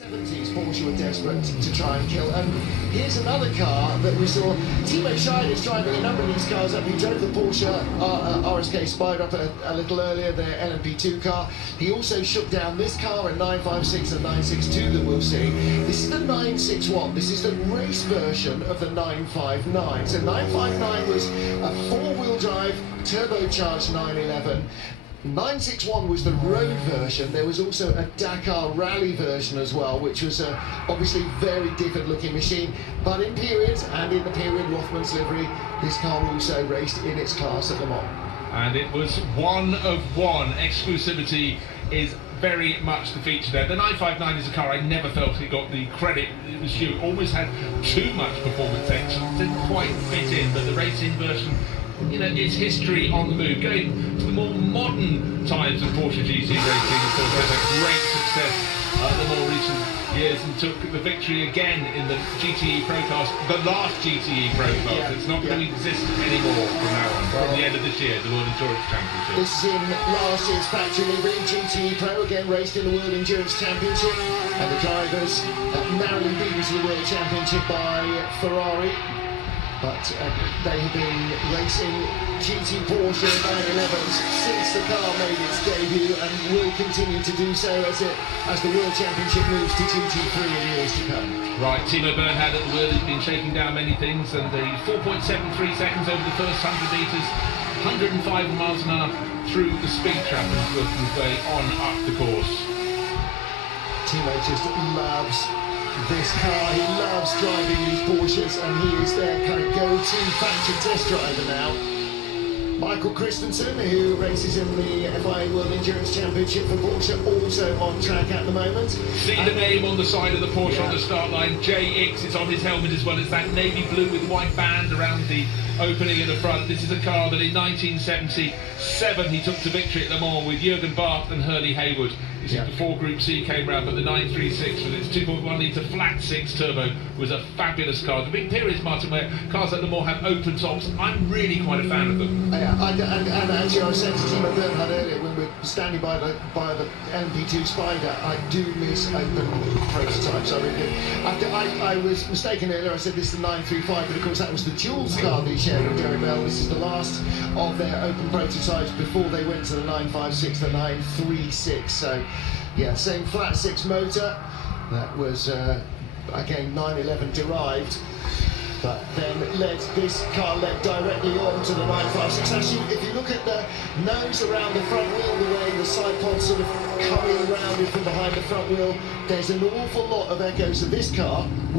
70s, Porsche were desperate to try and kill. And here's another car that we saw. Timo Scheid is driving a number of these cars up. He drove the Porsche RSK Spider up a little earlier, their LMP2 car. He also shook down this car, a 956 and 962 that we'll see. This is the 961. This is the race version of the 959. So 959 was a four-wheel drive, turbocharged 911. 961 was the road version. There was also a Dakar rally version as well, which was obviously very different looking machine. But in period, and in the period Rothman's livery, this car also raced in its class at Le Mans. And it was one of one. Exclusivity is very much the feature there. The 959 is a car I never felt it got the credit it was due. Almost had too much performance extra, didn't quite fit in, but the racing version, you know, it's history on the move. Going to the more modern times of Porsche GT racing, of course, had a great success the more recent years and took the victory again in the GTE Pro Class, the last GTE Pro Class. It's not going to exist anymore from now on, from the end of this year, the World Endurance Championship. This is in last year's factory livery. GTE Pro again raced in the World Endurance Championship, and the drivers narrowly beaten to the World Championship by Ferrari. But they have been racing GT Porsche 911s since the car made its debut, and will continue to do so as the World Championship moves to GT3 in years to come. Right, Timo Bernhard at the wheel has been shaking down many things, and the 4.73 seconds over the first 100 metres, 105 miles an hour through the speed trap, and working his way on up the course. Timo just loves this car. He loves driving these Porsches, and he is their kind of go-to factory test driver now. Michael Christensen, who races in the FIA World Endurance Championship for Porsche, also on track at the moment. See the name on the side of the Porsche on the start line, JX, is on his helmet as well. It's that navy blue with white band around the opening in the front. This is a car that in 1977 he took to victory at Le Mans with Jürgen Barth and Hurley Haywood. This is before Group C came round, but the 936 with its 2.1 litre flat 6 turbo was a fabulous car. The big periods, Martin, where cars like Le Mans have open tops, I'm really quite a fan of them. Yeah, and actually I was saying to Timo Bernhard earlier when we were standing by the LMP2 Spider, I do miss open prototypes. I really do. I was mistaken earlier, I said this is the 935, but of course that was the Jules car that he shared with Derek Bell. This is the last of their open prototypes before they went to the 956, the 936. So yeah, same flat 6 motor. That was again 911 derived, but then this car led directly on to the 956. Actually, if you look at the nose around the front wheel, the way the side pods sort of coming around it from behind the front wheel, there's an awful lot of echoes of this car